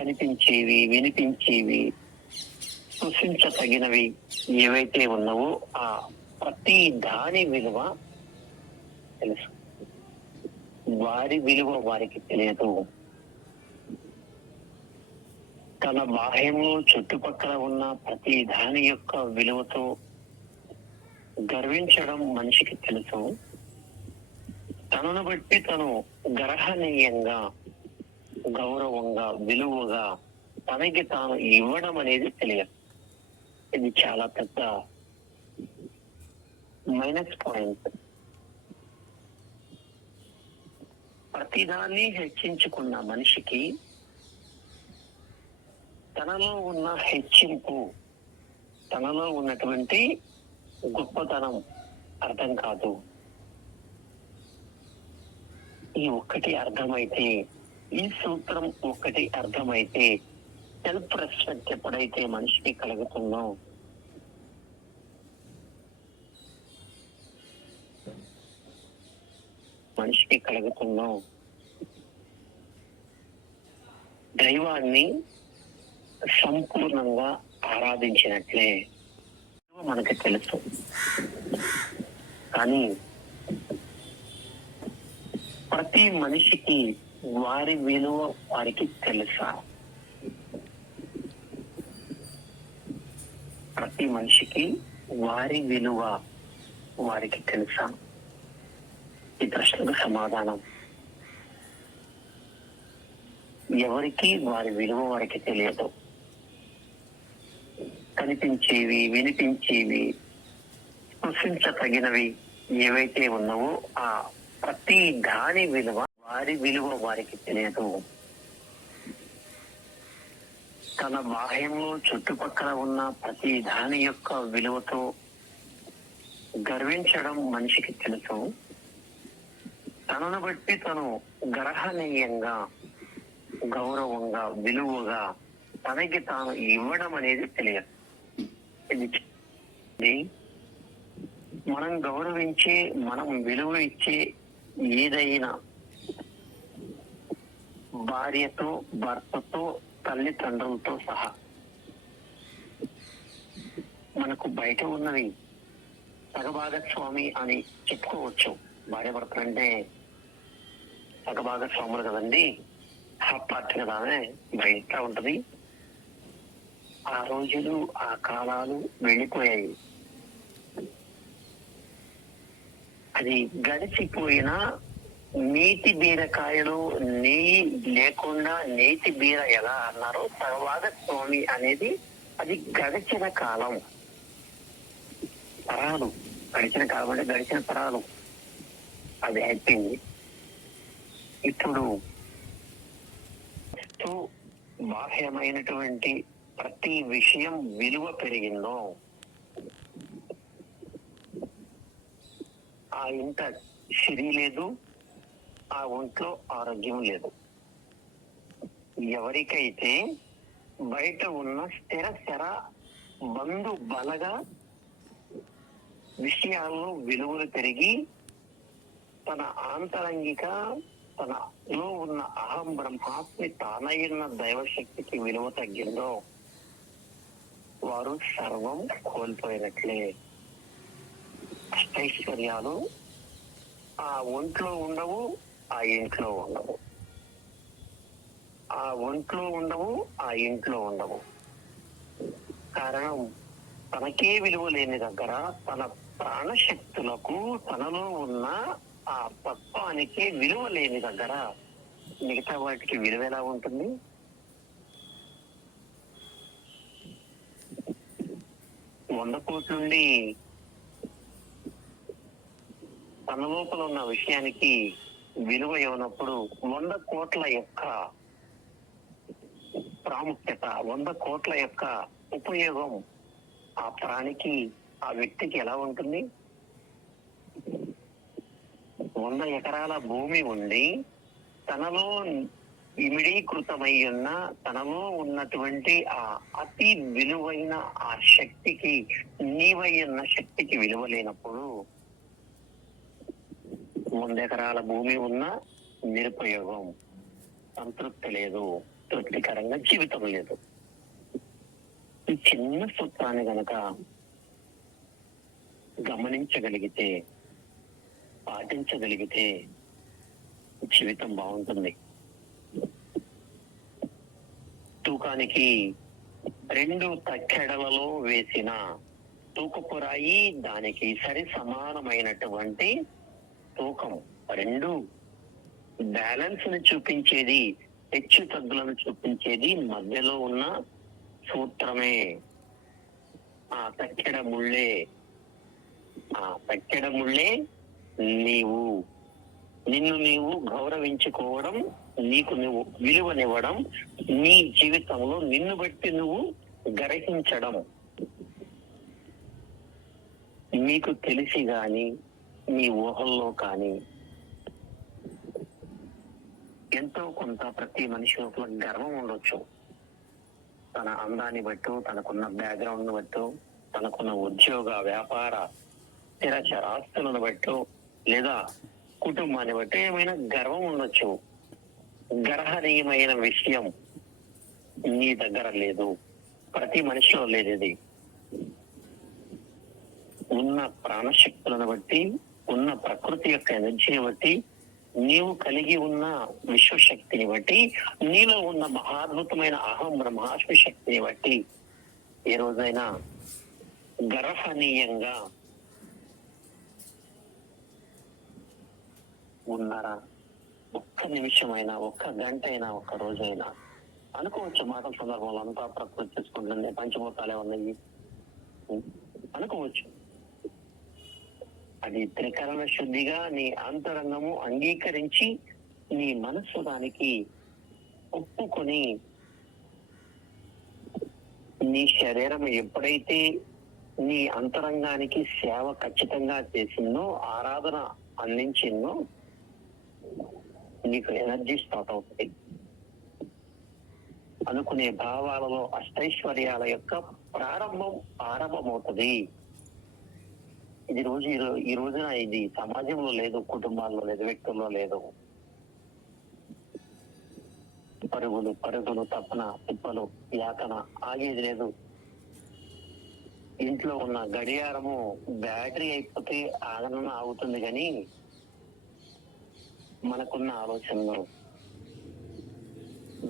కనిపించేవి వినిపించేవి సృష్టించతగినవి ఏవైతే ఉన్నావో ఆ ప్రతి దాని విలువ తెలుసు. వారి విలువ వారికి తెలియదు. తన బాహ్యంలో చుట్టుపక్కల ఉన్న ప్రతి దాని యొక్క విలువతో గర్వించడం మనిషికి తెలుసు. తనను బట్టి తను గర్హనీయంగా గౌరవంగా విలువగా తనకి తాను ఇవ్వడం అనేది తెలియదు. ఇది చాలా పెద్ద మైనస్ పాయింట్ ప్రతిదాన్ని హెచ్చించుకున్న మనిషికి తనలో ఉన్న హెచ్చింపు తనలో ఉన్నటువంటి గొప్పతనం అర్థం కాదు. ఈ ఒక్కటి అర్థమైతే ఈ సూత్రం ఒక్కటి అర్థమైతే సెల్ఫ్ రెస్పెక్ట్ ఎప్పుడైతే మనిషికి కలుగుతుందో? మనిషికి కలుగుతుందో? దైవాన్ని సంపూర్ణంగా ఆరాధించినట్లే మనకి తెలుసు. కానీ ప్రతి మనిషికి వారి విలువ వారికి తెలుసా? ప్రతి మనిషికి వారి విలువ వారికి తెలుసా? ఈ ప్రశ్నకు సమాధానం. ఎవరికి వారి విలువ వారికి తెలియదు. కనిపించేవి వినిపించేవి స్పృశించతగినవి ఏవైతే ఉన్నావో ఆ ప్రతి దాని విలువ వారి విలువ వారికి తెలియదు. తన బాహ్యంలో చుట్టుపక్కల ఉన్న ప్రతి దాని యొక్క విలువతో గర్వించడం మనిషికి తెలుసు. తనను బట్టి తను గ్రహణీయంగా గౌరవంగా విలువగా తనకి తాను ఇవ్వడం అనేది తెలియదు. ఇది ఇది మనం గౌరవించే మనం విలువ ఇచ్చే ఏదైనా భార్యతో భర్తతో తల్లిదండ్రులతో సహా. మనకు బయట ఉన్నవి సగభాగస్వామి అని చెప్పుకోవచ్చు. భార్య భర్త అంటే సగభాగస్వాములు కదండి. హాఫ్ పార్ట్ కదా బయట ఉంటది. ఆ రోజులు ఆ కాలాలు వెళ్ళిపోయాయి. అది గడిచిపోయిన నీతి బీరకాయలు నెయ్యి లేకుండా నేతి బీర ఎలా అన్నారో తర్వాత స్వామి అనేది అది గడిచిన కాలం. తరాలు గడిచిన కాలం అంటే గడిచిన తరాలు అది అయిపోయింది. ఇప్పుడు బాహ్యమైనటువంటి ప్రతి విషయం విలువ పెరిగిందో ఆ ఇంత సిరి లేదు ఆ ఒంట్లో ఆరోగ్యం లేదు. ఎవరికైతే బయట ఉన్న స్థిర స్థిర బంధు బలగా విషయాల్లో విలువలు పెరిగి తన ఆంతరంగిక తనలో ఉన్న అహం బ్రహ్మాస్మి తానయ్యున్న దైవశక్తికి విలువ తగ్గిందో వారు సర్వం కోల్పోయినట్లే. అష్టైశ్వర్యాలు ఆ ఒంట్లో ఉండవు ఆ ఇంట్లో ఉండవు. ఆ ఒంట్లో ఉండవు ఆ ఇంట్లో ఉండవు. కారణం తనకే విలువ లేని దగ్గర తన ప్రాణశక్తులకు తనలో ఉన్న ఆ తత్వానికి విలువ లేని దగ్గర మిగతా వాటికి విలువ ఎలా ఉంటుంది? వంద కోట్ల నుండి తన లోపల ఉన్న విషయానికి విలువ ఇవ్వనప్పుడు వంద కోట్ల యొక్క ప్రాముఖ్యత వంద కోట్ల యొక్క ఉపయోగం ఆ ప్రాణికి ఆ వ్యక్తికి ఎలా ఉంటుంది? వంద ఎకరాల భూమి ఉండి తనలో ఇమిడీకృతమై ఉన్న తనలో ఉన్నటువంటి ఆ అతి విలువైన ఆ శక్తికి నీవై ఉన్న శక్తికి విలువ లేనప్పుడు వంద ఎకరాల భూమి ఉన్న నిరుపయోగం సంతృప్తి లేదు తృప్తికరంగా జీవితం లేదు. ఈ చిన్న సూత్రాన్ని గనక గమనించగలిగితే పాటించగలిగితే జీవితం బాగుంటుంది. తూకానికి రెండు తక్కెడలలో వేసిన తూకపురాయి దానికి సరి సమానమైనటువంటి తూకం రెండు బ్యాలెన్స్ని చూపించేది హెచ్చు తగ్గులను చూపించేది మధ్యలో ఉన్న సూత్రమే. ఆ తక్కెడ ముళ్ళే ఆ తక్కెడ ముళ్ళే నీవు. నిన్ను నీవు గౌరవించుకోవడం నీకు నువ్వు విలువనివ్వడం నీ జీవితంలో నిన్ను బట్టి నువ్వు గ్రహించడం. నీకు తెలిసి గాని నీ ఊహల్లో కానీ ఎంతో కొంత ప్రతి మనిషి లోపల గర్వం ఉండొచ్చు. తన అందాన్ని బట్టు తనకున్న బ్యాక్గ్రౌండ్ని బట్టు తనకున్న ఉద్యోగ వ్యాపార స్థిరచర ఆస్తులను బట్టు లేదా కుటుంబాన్ని బట్టి ఏమైనా గర్వం ఉండొచ్చు. గర్హనీయమైన విషయం నీ దగ్గర లేదు. ప్రతి మనిషిలో లేదు ఇది ఉన్న ప్రాణశక్తులను బట్టి ఉన్న ప్రకృతి యొక్క ఎనర్జీని బట్టి నీవు కలిగి ఉన్న విశ్వశక్తిని బట్టి నీలో ఉన్న మహాద్భుతమైన అహం బ్రహ్మాస్మి శక్తిని బట్టి ఏ రోజైనా గర్హనీయంగా ఉన్నారా? ఒక్క నిమిషమైనా ఒక్క గంట అయినా ఒక్క రోజైనా? అనుకోవచ్చు మాట సందర్భంలో అంతా ప్రకృతి చేసుకుంటుంది పంచభూతాలే ఉన్నాయి. అనుకోవచ్చు. అది త్రికరణ శుద్ధిగా నీ అంతరంగము అంగీకరించి నీ మనస్సు దానికి ఒప్పుకొని నీ శరీరం ఎప్పుడైతే నీ అంతరంగానికి సేవ ఖచ్చితంగా చేసిందో ఆరాధన అందించిందో నీకు ఎనర్జీ స్టార్ట్ అవుతుంది. అనుకునే భావాలలో అష్టైశ్వర్యాల యొక్క ప్రారంభం ఆరంభమవుతుంది. ఇది రోజు ఈ రోజున ఇది సమాజంలో లేదు కుటుంబాల్లో లేదు వ్యక్తుల్లో లేదు. పరుగులు పరుగులు తపన తిప్పలు యాతన ఆగేది లేదు. ఇంట్లో ఉన్న గడియారము బ్యాటరీ అయిపోతే ఆగనన్న ఆగుతుంది కానీ మనకున్న ఆలోచనలు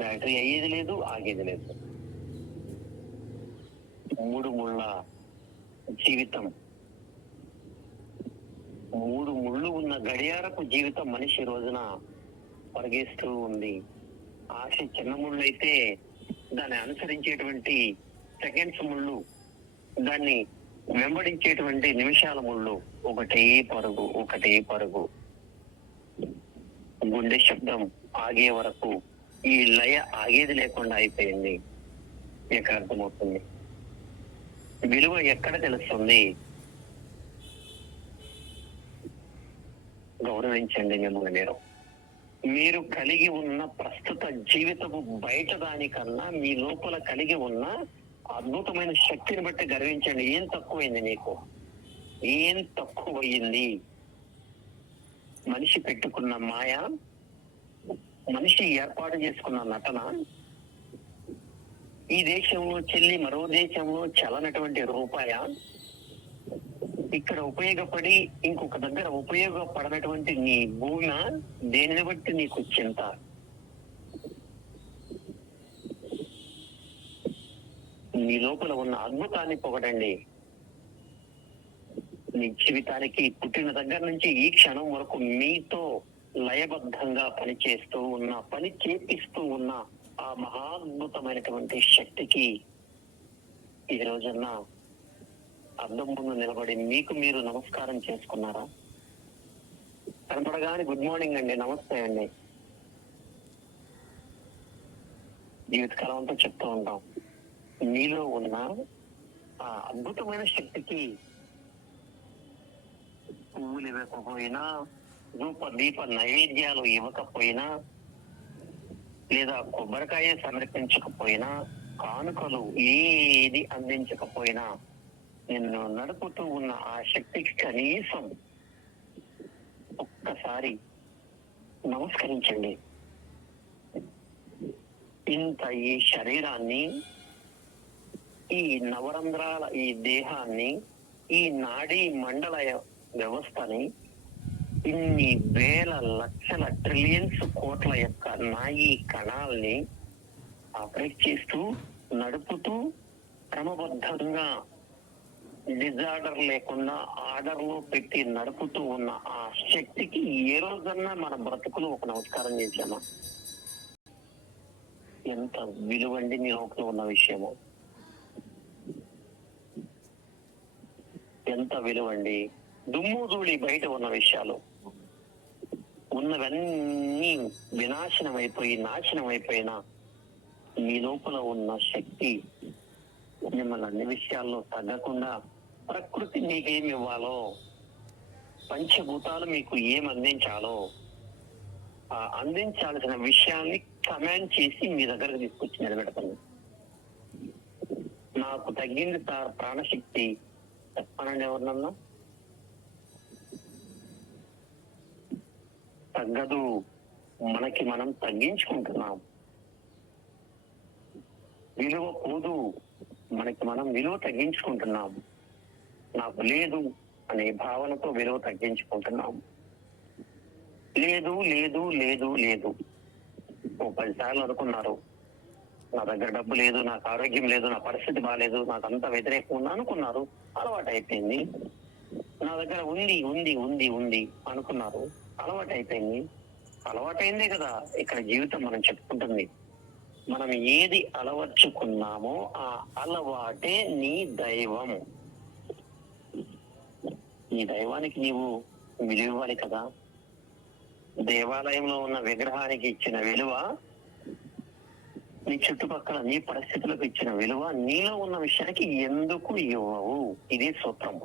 బ్యాటరీ అయ్యేది లేదు ఆగేది లేదు. మూడు ముళ్ళ జీవితం మూడు ముళ్ళు ఉన్న గడియారపు జీవితం మనిషి రోజున పరిగేస్తూ ఉంది. ఆశ చిన్న ముళ్ళు అయితే దాన్ని అనుసరించేటువంటి సెకండ్స్ ముళ్ళు దాన్ని వెంబడించేటువంటి నిమిషాల ముళ్ళు. ఒకటే పరుగు ఒకటే పరుగు. గుండె శబ్దం ఆగే వరకు ఈ లయ ఆగేది లేకుండా అయిపోయింది. ఎక్కడ అర్థమవుతుంది విలువ ఎక్కడ తెలుస్తుంది? గౌరవించండి మిమ్మల్ని మీరు. మీరు కలిగి ఉన్న ప్రస్తుత జీవితము బయట దానికన్నా మీ లోపల కలిగి ఉన్న అద్భుతమైన శక్తిని బట్టి గర్వించండి. ఏం తక్కువైంది నీకు ఏం తక్కువయింది మనిషి పెట్టుకున్న మాయ మనిషి ఏర్పాటు చేసుకున్న నటన ఈ దేశంలో చెల్లి మరో దేశంలో చలనటువంటి రూపాయ ఇక్కడ ఉపయోగపడి ఇంకొక దగ్గర ఉపయోగపడనటువంటి నీ భూమి దేనిని బట్టి నీకు చింత? నీ లోపల ఉన్న అద్భుతాన్ని పొగడండి. నీ జీవితానికి పుట్టిన దగ్గర నుంచి ఈ క్షణం వరకు మీతో లయబద్ధంగా పనిచేస్తూ ఉన్న పని చేపిస్తూ ఉన్న ఆ మహాద్భుతమైనటువంటి శక్తికి ఈ రోజున అద్దం ముందు నిలబడి మీకు మీరు నమస్కారం చేసుకున్నారా? కనపడగానే గుడ్ మార్నింగ్ అండి నమస్తే అండి. జీవితకాలం అంతా చెప్తూ ఉంటాం. మీలో ఉన్న ఆ అద్భుతమైన శక్తికి పువ్వులు ఇవ్వకపోయినా రూప దీప నైవేద్యాలు ఇవ్వకపోయినా లేదా కొబ్బరికాయ సమర్పించకపోయినా కానుకలు ఏది అందించకపోయినా నిన్ను నడుపుతూ ఉన్న ఆ శక్తికి కనీసం ఒక్కసారి నమస్కరించండి. ఇంత ఈ శరీరాన్ని ఈ నవరంధ్రాల ఈ దేహాన్ని ఈ నాడీ మండల వ్యవస్థని ఇన్ని వేల లక్షల ట్రిలియన్స్ కోట్ల యొక్క నాయి కణాల్ని ఆపరేట్ చేస్తూ నడుపుతూ క్రమబద్ధంగా డిజార్డర్ లేకుండా ఆర్డర్లు పెట్టి నడుపుతూ ఉన్న ఆ శక్తికి ఏ రోజన్నా మన బ్రతుకులు ఒక నమస్కారం చేశామా? ఎంత విలువండి మీ లోపల ఉన్న విషయము. ఎంత విలువండి. దుమ్ము ధూళి బయట ఉన్న విషయాలు. ఉన్నవన్నీ వినాశనం అయిపోయి నాశనం అయిపోయినా మీ లోపల ఉన్న శక్తి మిమ్మల్ని అన్ని విషయాల్లో తగ్గకుండా ప్రకృతి మీకేమి ఇవ్వాలో? పంచభూతాలు మీకు ఏం అందించాలో? ఆ అందించాల్సిన విషయాన్ని కమాండ్ చేసి మీ దగ్గరకు తీసుకొచ్చి నిలబెడతాను. నాకు తగ్గింది సార్ ప్రాణశక్తి. చెప్పనండి ఎవరినన్నా? తగ్గదు. మనకి మనం తగ్గించుకుంటున్నాం. విలువ పోదు. మనకి మనం విలువ తగ్గించుకుంటున్నాం. నాకు లేదు అనే భావనతో విలువ తగ్గించుకుంటున్నాం. లేదు లేదు లేదు లేదు. ఓ పదిసార్లు అనుకున్నారు. నా దగ్గర డబ్బు లేదు నాకు ఆరోగ్యం లేదు నా పరిస్థితి బాగాలేదు నాకు అంత వ్యతిరేకం ఉంది అనుకున్నారు. అలవాటు అయిపోయింది నా దగ్గర ఉంది ఉంది ఉంది ఉంది అనుకున్నారు. అలవాటు అయిపోయింది అలవాటైందే కదా ఇక్కడ జీవితం మనం చెప్పుకుంటుంది. మనం ఏది అలవర్చుకున్నామో ఆ అలవాటే నీ దైవం. నీ దైవానికి నీవు విలువ ఇవ్వాలి కదా? దేవాలయంలో ఉన్న విగ్రహానికి ఇచ్చిన విలువ నీ చుట్టుపక్కల నీ పరిస్థితులకు ఇచ్చిన విలువ నీలో ఉన్న విషయానికి ఎందుకు ఇవ్వవు? ఇది సూత్రం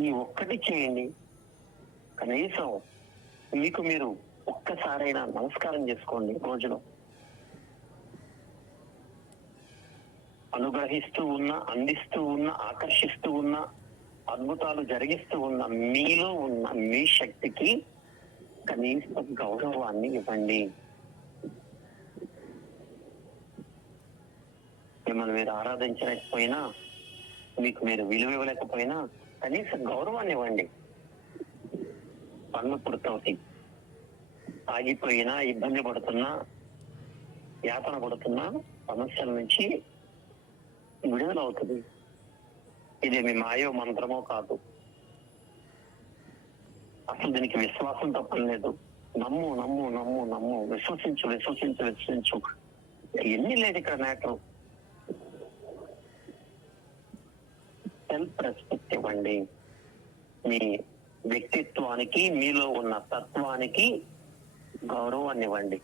ఈ ఒక్కటి చేయండి. కనీసం మీకు మీరు ఒక్కసారైనా నమస్కారం చేసుకోండి. రోజులో అనుగ్రహిస్తూ ఉన్న అందిస్తూ ఉన్న ఆకర్షిస్తూ ఉన్న అద్భుతాలు జరిగిస్తూ ఉన్న మీలో ఉన్న మీ శక్తికి కనీసం గౌరవాన్ని ఇవ్వండి. మిమ్మల్ని మీరు ఆరాధించలేకపోయినా మీకు మీరు విలువ ఇవ్వలేకపోయినా కనీసం గౌరవాన్ని ఇవ్వండి. పన్ను పుడతవుతాయి ఆగిపోయినా ఇబ్బంది పడుతున్నా యాతన పడుతున్నా సమస్యల నుంచి విడుదలవుతుంది ఇది మీ మాయో మంత్రమో కాదు. అసలు దీనికి విశ్వాసం తప్పలేదు నమ్ము నమ్ము నమ్ము నమ్ము. విశ్వసించు విశ్వసించు విశ్వసించు. ఎన్ని లేదు ఇక్కడ మ్యాటర్ సెల్ఫ్ రెస్పెక్ట్ ఇవ్వండి. మీ వ్యక్తిత్వానికి మీలో ఉన్న తత్వానికి గౌరవాన్ని ఇవ్వండి.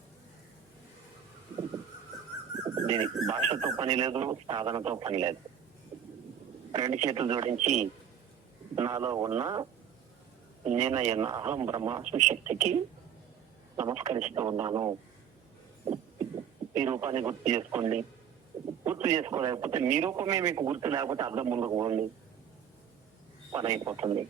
దీనికి భాషతో పని లేదు సాధనతో పని లేదు. రెండు చేతులు జోడించి నాలో ఉన్న నేనయ్యన్న అహం బ్రహ్మాస్మి శక్తికి నమస్కరిస్తూ ఉన్నాను. ఈ రూపాన్ని గుర్తు చేసుకోండి. గుర్తు చేసుకోలేకపోతే మీ రూపమే మీకు గుర్తు లేకపోతే అర్థం ముందుకు పోండి పని అయిపోతుంది.